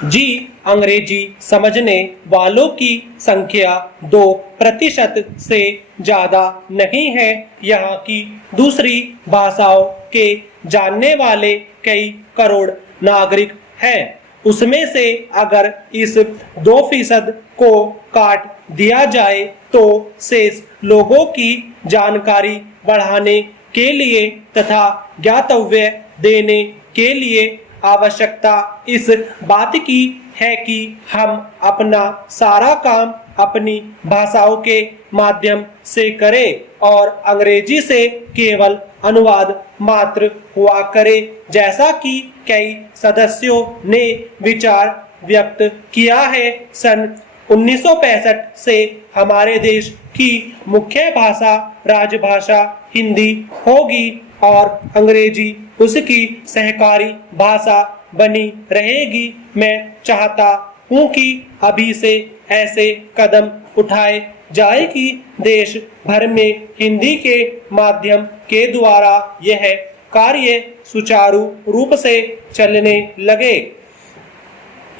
जी, अंग्रेजी समझने वालों की संख्या 2% से ज्यादा नहीं है। यहाँ की दूसरी भाषाओं के जानने वाले कई करोड़ नागरिक हैं। उसमें से अगर इस 2% को काट दिया जाए तो शेष लोगों की जानकारी बढ़ाने के लिए तथा ज्ञातव्य देने के लिए आवश्यकता इस बात की है कि हम अपना सारा काम अपनी भाषाओं के माध्यम से करें और अंग्रेजी से केवल अनुवाद मात्र हुआ करे, जैसा कि कई सदस्यों ने विचार व्यक्त किया है। सन 1965 से हमारे देश की मुख्य भाषा राजभाषा हिंदी होगी और अंग्रेजी उसकी सहकारी भाषा बनी रहेगी। मैं चाहता हूँ कि अभी से ऐसे कदम उठाए जाए कि देश भर में हिंदी के माध्यम के द्वारा यह कार्य सुचारू रूप से चलने लगे।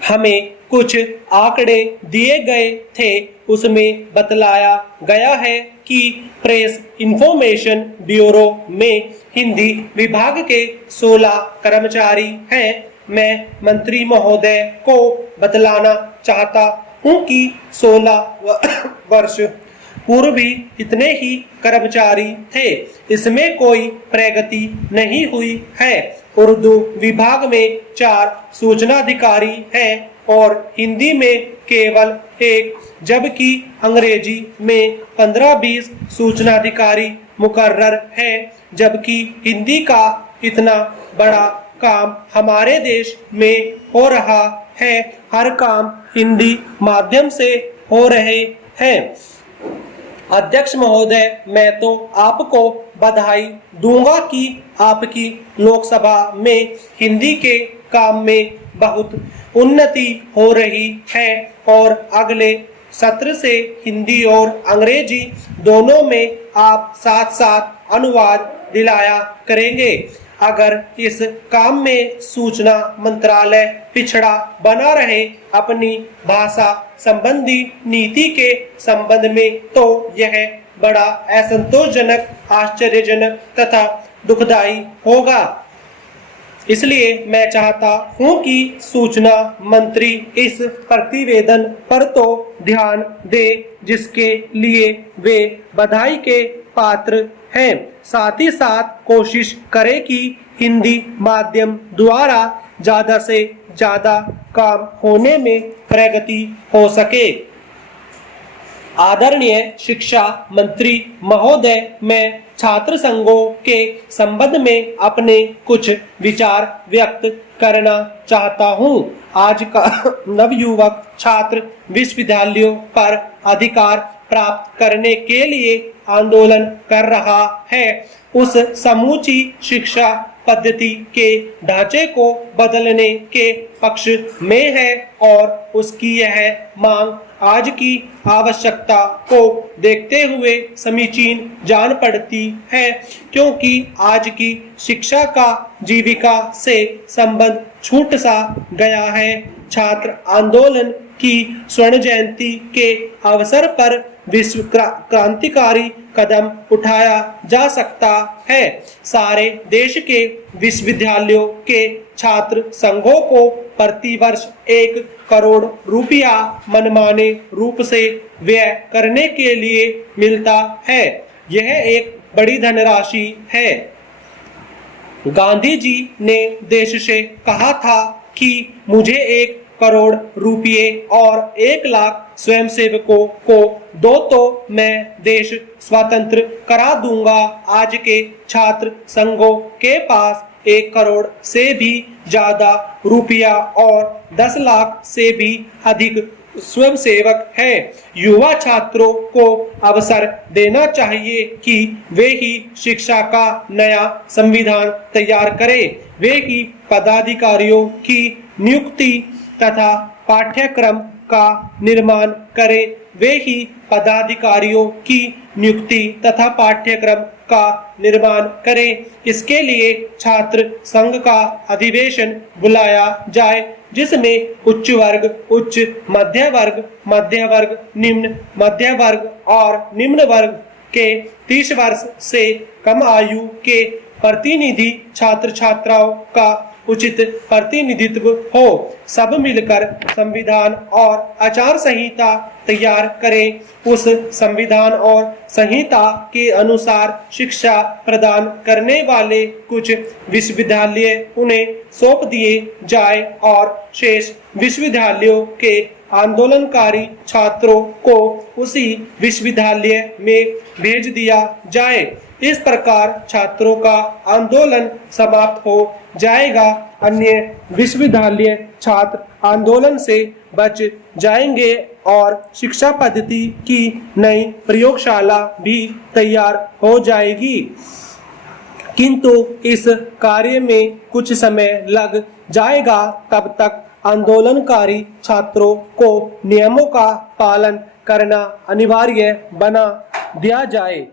हमें कुछ आंकड़े दिए गए थे, उसमें बतलाया गया है कि प्रेस इंफॉर्मेशन ब्यूरो में हिंदी विभाग के 16 कर्मचारी हैं। मैं मंत्री महोदय को बतलाना चाहता हूं कि 16 वर्ष पूर्व भी इतने ही कर्मचारी थे, इसमें कोई प्रगति नहीं हुई है। उर्दू विभाग में 4 सूचनाधिकारी हैं और हिंदी में केवल 1, जबकि अंग्रेजी में 15-20 सूचनाधिकारी मुकर्रर हैं। जबकि हिंदी का इतना बड़ा काम हमारे देश में हो रहा है, हर काम हिंदी माध्यम से हो रहे हैं। अध्यक्ष महोदय, मैं तो आपको बधाई दूंगा कि आपकी लोकसभा में हिंदी के काम में बहुत उन्नति हो रही है और अगले सत्र से हिंदी और अंग्रेजी दोनों में आप साथ साथ अनुवाद दिलाया करेंगे। अगर इस काम में सूचना मंत्रालय पिछड़ा बना रहे अपनी भाषा संबंधी नीति के संबंध में, तो यह बड़ा असंतोषजनक, आश्चर्यजनक तथा दुखदायी होगा। इसलिए मैं चाहता हूं कि सूचना मंत्री इस प्रतिवेदन पर तो ध्यान दे जिसके लिए वे बधाई के पात्र हैं। साथ ही साथ कोशिश करें कि हिंदी माध्यम द्वारा ज्यादा से ज्यादा काम होने में प्रगति हो सके। आदरणीय शिक्षा मंत्री महोदय, मैं छात्र संघों के संबंध में अपने कुछ विचार व्यक्त करना चाहता हूँ। आज का नवयुवक छात्र विश्वविद्यालयों पर अधिकार प्राप्त करने के लिए आंदोलन कर रहा है। उस समूची शिक्षा पद्धति के ढांचे को बदलने के पक्ष में है और उसकी यह मांग आज की आवश्यकता को देखते हुए समीचीन जान पड़ती है, क्योंकि आज की शिक्षा का जीविका से संबंध छूट सा गया है। छात्र आंदोलन की स्वर्ण जयंती के अवसर पर विश्व क्रांतिकारी कदम उठाया जा सकता है। सारे देश के विश्वविद्यालयों के छात्र संघों को प्रतिवर्ष 1 करोड़ रुपया मनमाने रूप से व्यय करने के लिए मिलता है। यह एक बड़ी धनराशि है। गांधी जी ने देश से कहा था कि मुझे 1 करोड़ रुपये और 1 लाख स्वयंसेवकों को दो तो मैं देश स्वतंत्र करा दूंगा। आज के छात्र संघों के पास 1 करोड़ से भी ज्यादा रुपया और 10 लाख से भी अधिक स्वयंसेवक है। युवा छात्रों को अवसर देना चाहिए कि वे ही शिक्षा का नया संविधान तैयार करें, वे ही पदाधिकारियों की नियुक्ति तथा पाठ्यक्रम का निर्माण करें, वे ही पदाधिकारियों की नियुक्ति तथा पाठ्यक्रम का निर्माण करें। इसके लिए छात्र संघ का अधिवेशन बुलाया जाए जिसमें उच्च वर्ग, उच्च मध्य वर्ग, निम्न मध्य वर्ग और निम्न वर्ग के 30 वर्ष से कम आयु के प्रतिनिधि छात्र छात्राओं का उचित प्रतिनिधित्व हो। सब मिलकर संविधान और आचार संहिता तैयार करें। उस संविधान और संहिता के अनुसार शिक्षा प्रदान करने वाले कुछ विश्वविद्यालय उन्हें सौंप दिए जाए और शेष विश्वविद्यालयों के आंदोलनकारी छात्रों को उसी विश्वविद्यालय में भेज दिया जाए। इस प्रकार छात्रों का आंदोलन समाप्त हो जाएगा। अन्य विश्वविद्यालय छात्र आंदोलन से बच जाएंगे और शिक्षा पद्धति की नई प्रयोगशाला भी तैयार हो जाएगी। किंतु इस कार्य में कुछ समय लग जाएगा। तब तक आंदोलनकारी छात्रों को नियमों का पालन करना अनिवार्य बना दिया जाए।